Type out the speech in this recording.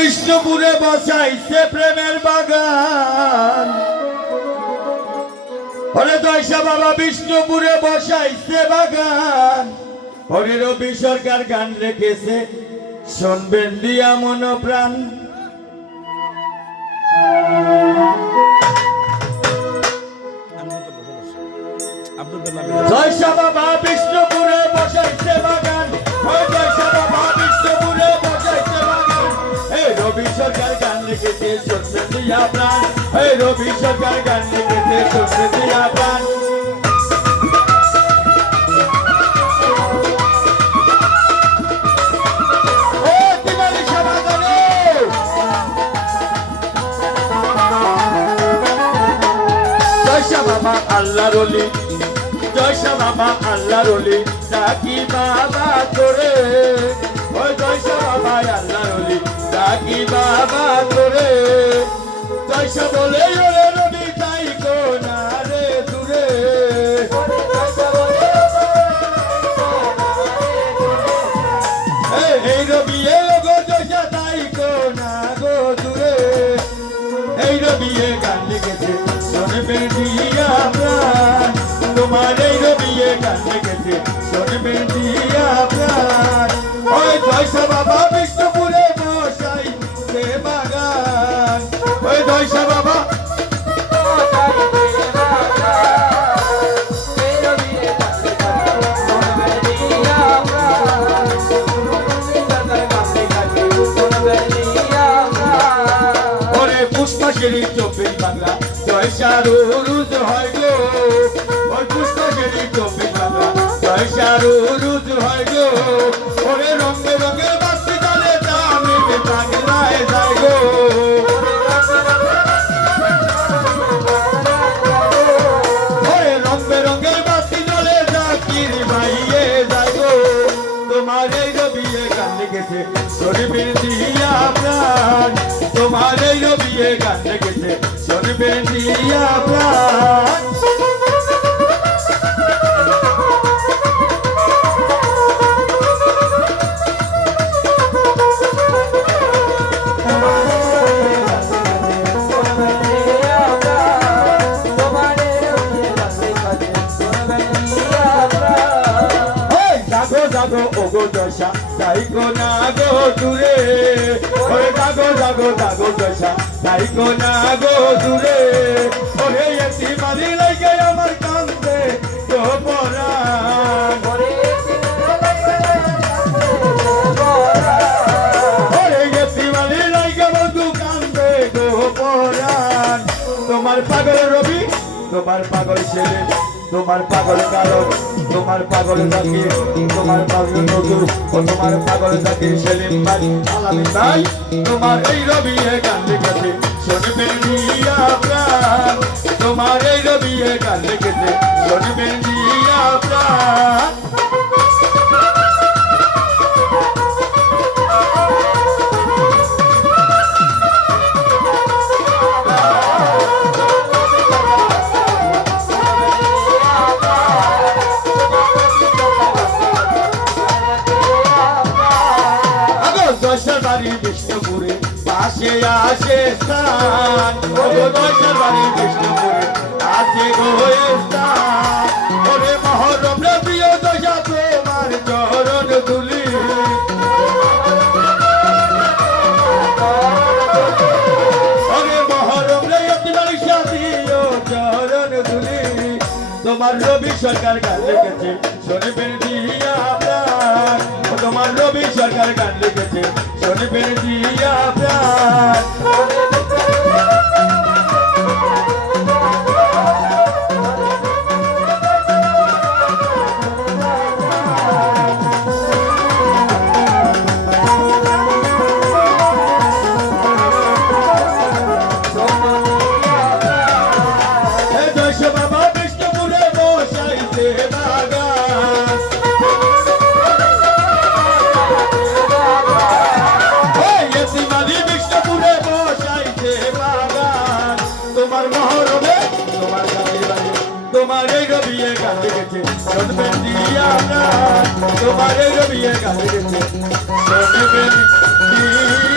বিষ্ণুপুরে বসাইছে প্রেমের বাগান। ওরে দয়সা বাবা বিষ্ণুপুরে বসাইছে বাগান। ওরে রবি সরকার গান রেখেছে, শুনবেন দিয়া মন প্রাণ। দয়সা বাবা বিষ্ণুপুরে বসাইছে বাগান। ওই দয়সা বাবা বিষ্ণুপুরে বসাইছে বাগান। এই রবি সরকার গান রেখেছে, শুনবেন দিয়া প্রাণ। এই রবি সরকার গান রেখেছে, শুনবেন দিয়া প্রাণ। বাবা আল্লাহর ওলি, জয়সা বাবা আল্লাহর ওলি, ডাকি বাবা করে। ওই জয়সা বাবা আল্লাহর ওলি, ডাকি বাবা করে। জয়সা বলে ওরে রবি তাই গো না রে দূরে। এই রবি এ গো জয়সা তাই গো না গো দূরে। এই রবি এ গান লিখেছে, শুনবেন দিয়া প্রাণ। তোমার এই রবি এ গান লিখেছে, শুনবেন দিয়া প্রাণ। ওই দয়সা বাবা বিষ্ণুপুরে বসাই সে বাগান। ওই দয়সা বাবা পুষ্পাশিরি চব্বিশ বাংলা জয়সার রুজ হয় গো। ওই পুষ্পাশিরি চব্বিশ বাংলা জয়সার রুজ হয় গো। ওরে রঙে রঙে বাস্তি চলে দামি বাংলায় যায় গো। ওরে রঙে রঙে বাস্তি চলে জাকির ভাইয়ে যায় গো। তোমার এই রবি এ গান লিখেছে, শুনবেন দিয়া প্রাণ। তোমার এই রবি এ গান লিখেছে, শুনবেন দিয়া প্রাণ। জাগো জাগো ওগো দশা তাই গো না গো দূরে। ওরে জাগো জাগো জাগো দশা তাই গো না গো দূরে। ওরে এসি মারি লাগে আমার কান্দে গো পরাণ। ওরে এসি মারি লাগে বন্ধু কান্দে গো পরাণ। তোমার পাগল রবি, তোমার পাগল ছেলে, তোমার পাগল কারণ, তোমার পাগল জাকির, তোমার পাগল নজরুল ও তোমার পাগল জাকির সেলিম ভাই আলামিন ভাই। তোমার এই রবি এ গান লিখেছে, শুনবেন দিয়া প্রাণ। তোমার এই রবি এ গান লিখেছে, শুনবেন দিয়া প্রাণ। দয়সার বাড়ি বিষ্ণুপুরে পাশে আসে স্থান। দয়সার বাড়ি বিষ্ণুপুরে আছে গো স্থান। ওরে মহরম রে প্রিয় দয়সা তোমার চরণ ধুলি। ওরে মহরম রে তোমার সাথীও চরণ ধুলি। তোমার রবি সরকার গান লিখেছে, শুনবেন দিয়া প্রাণ। তোমার রবি সরকার গান লিখেছে, শুনবেন দিয়া প্রাণ। বাবা বিষ্ণুপুরে বসাইছে বাগান। তোমার এই রবি এ গান লিখেছে, শুনবেন দিয়া প্রাণ। তোমার এই রবি এ গান লিখেছে, শুনবেন দিয়া